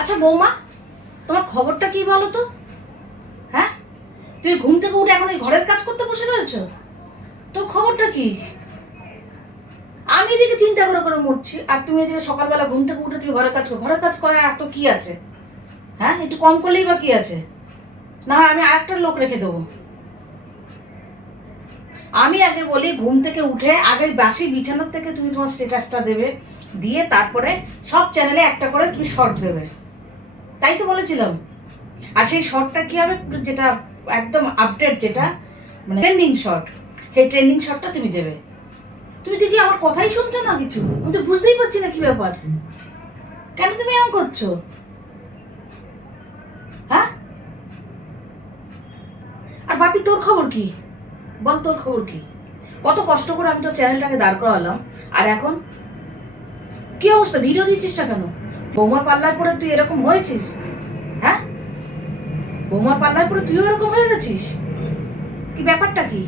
আচ্ছা বৌমা, তোমার খবরটা কি বলো তো? হ্যাঁ? তুমি ঘুম থেকে উঠে এখন এই ঘরের কাজ করতে বসে রয়েছো? তোর খবরটা কি? আমি এদিকে চিন্তা করে করে মরছি, আর তুমি এদিকে সকালবেলা ঘুম থেকে উঠে তুমি ঘরের কাজ করো। ঘরের কাজ করার এত কি আছে? হ্যাঁ একটু কম করলেই বা কি আছে? না হয় আমি আরেকটা লোক রেখে দেবো। আমি আগে বলি, ঘুম থেকে উঠে আগে বাসি বিছানার থেকে তুমি তোমার স্টেটাসটা দেবে, দিয়ে তারপরে সব চ্যানেলে একটা করে তুমি শর্ট দেবে। তাই তো বলেছিলাম। আর সেই শর্টটা কি হবে? যেটা একদম আপডেট যেটা মানে ট্রেন্ডিং শর্ট সেই ট্রেন্ডিং শর্টটা তুমি দেবে। তুমি তো কি আমার কথাই শুনছো না কিছু? আমি তো বুঝতেই পারছি না কি ব্যাপার। কেন তুমি এরকম করছ? হ্যাঁ? আর বাপি, তোর খবর কি? বল, তোর খবর কি? কত কষ্ট করে আমি তোর চ্যানেলটাকে দাঁড় করালাম, আর এখন? কি অবস্থা? ভিডিও দিচ্ছিস না কেন? বৌমার পাল্লার পরে তুই এরকম হয়েছিস? হ্যাঁ? বৌমার পাল্লার পরে তুইও এরকম হয়ে গেছিস? কি ব্যাপারটা কি?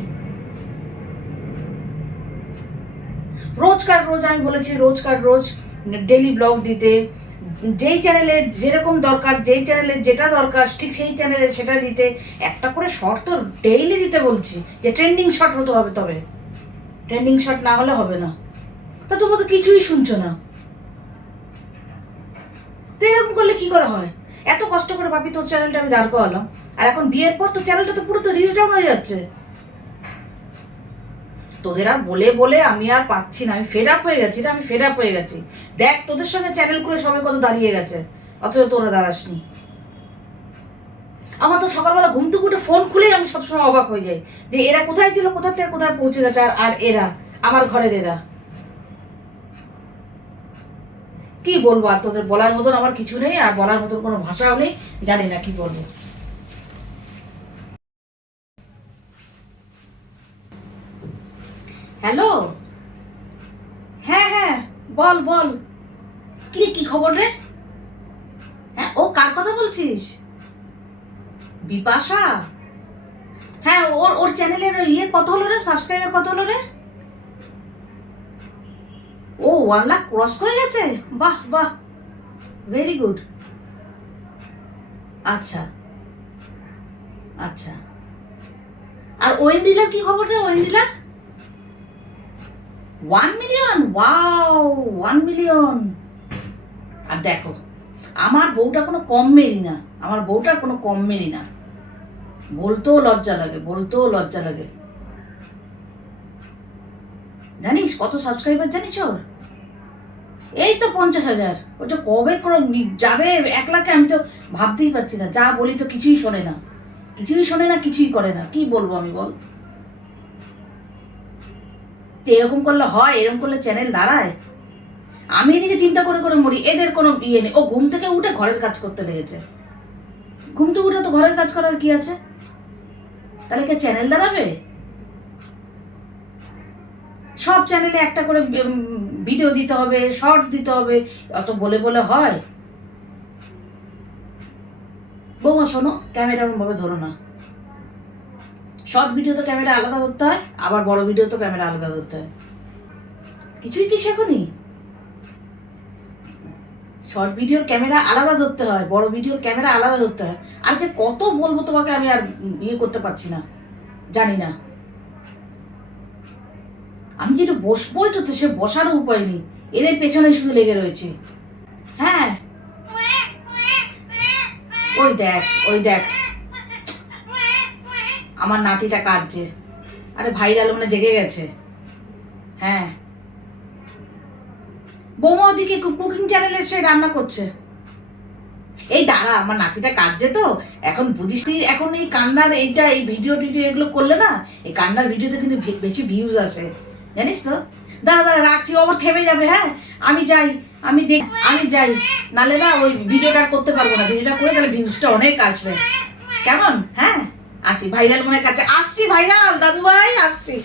রোজকার রোজ আমি বলেছি রোজকার রোজ ডেলি ব্লগ দিতে। যেই চ্যানেলে যেরকম দরকার, যেই চ্যানেলে যেটা দরকার, ঠিক সেই চ্যানেলে সেটা দিতে। একটা করে শর্ট তো ডেইলি দিতে বলছি, যে ট্রেন্ডিং শর্ট হতে হবে তবে। ট্রেন্ডিং শর্ট না হলে হবে না। তা তোমরা তো কিছুই শুনছো না। তো এরকম করলে কি করে হয়? এত কষ্ট করে ভাবি তোর চ্যানেলটা আমি দাঁড় করালাম। আর এখন বিয়ের পর তো চ্যানেলটা তো পুরো তো রিচ ডাউন হয়ে যাচ্ছে। তোদের আর বলে বলে আমি আর পাচ্ছি না, আমি ফেড আপ হয়ে গেছি রে, আমি ফেড আপ হয়ে গেছি। দেখ, তোদের সঙ্গে চ্যানেল খুলে সবাই কত দাঁড়িয়ে গেছে, অথচ তোরা দাঁড়াসনি। আমার তো সকালবেলা ঘুম থেকে উঠে ফোন খুলেই আমি সবসময় অবাক হয়ে যাই যে এরা কোথায় ছিল, কোথা থেকে কোথায় পৌঁছে গেছে, আর আর এরা, আমার ঘরের এরা। কি বলব আর তোদের? বলার মতন আমার কিছু নেই আর বলার মতন কোনো ভাষাও নেই, জানি না কি বলব। হ্যালো? হ্যাঁ হ্যাঁ বল বল। কি কি খবর রে? হ্যাঁ ও কার কথা বলছিস? বিপাশা? হ্যাঁ ওর ওর চ্যানেলের ইয়ে কত হলো রে? সাবস্ক্রাইবার কত হলো রে? ও ওয়ান লাখ ক্রস করে গেছে? বাহ বাহ। ভেরি গুড আচ্ছা। আচ্ছা। আর ওয়েন ডিলার কি খবর রে when dealer one million wow one million আর দেখো, আমার বউটা কোনো কম মেরি না। আমার বউটা কোনো কম মেরি না। বলতেও লজ্জা লাগে, বলতেও লজ্জা লাগে। জানিস কত সাবস্ক্রাইবার জানিস ওর? এই তো পঞ্চাশ হাজার। যে কবে যাবে এক লাখে আমি তো ভাবতেই পারছি না। যা বলি তো কিছুই শোনে না। কিছুই শোনে না, কিছুই করে না। কি বলব আমি বল? তো এরকম করলে হয়, এরকম করলে চ্যানেল দাঁড়ায়? আমি এদিকে চিন্তা করে করে মরি। এদের কোনো ইয়ে নেই। ও ঘুম থেকে উঠে ঘরের কাজ করতে লেগেছে। ঘুম থেকে উঠে তো ঘরের কাজ করার কি আছে? তাহলে কি চ্যানেল দাঁড়াবে? সব চ্যানেলে একটা করে ভিডিও দিতে হবে শর্ট দিতে হবে, অত বলে বলে হয়। বৌমা, শোনো ক্যামেরা ভাবে ধরো না। শর্ট ভিডিও তো ক্যামেরা আলাদা ধরতে হয়, আবার বড় ভিডিও তো ক্যামেরা আলাদা ধরতে হয়। কিছুই কি শেখনি? শর্ট ভিডিওর ক্যামেরা আলাদা ধরতে হয়, বড় ভিডিওর ক্যামেরা আলাদা ধরতে হয়। আর যে কত বলব তোমাকে আমি আর ইয়ে করতে পারছি না, জানি না। আমি যেটা বসবো এটা তো সে বসারও উপায় নেই। এদের পেছনে শুধু লেগে রয়েছে। হ্যাঁ। ওই দেখ ওই দেখ। আমার নাতিটা কাঁদছে। আরে ভাইরাল মানে জেগে গেছে। হ্যাঁ। বৌমা ওদিকে কুকিং চ্যানেলে সে রান্না করছে। এই দাঁড়া, আমার নাতিটা কাঁদছে তো। এখন বুঝিস এখন এই কান্নার এইটা, এই ভিডিও টিডিও এগুলো করলে না, এই কান্নার ভিডিওতে কিন্তু বেশি ভিউজ আসে। জানিস তো? দাঁড়া দাঁড়া, রাখছি ও আবার থেমে যাবে হ্যাঁ? আমি যাই, আমি দেখ, আমি যাই। নালে না, ওই ভিডিওটা করতে পারব না। ভিডিওটা করে তাহলে ভিউজটা অনেক আসবে। কেমন? হ্যাঁ? আসি ভাইরাল মনে কাছে। আসছি ভাইরাল দাদু ভাই আসছি।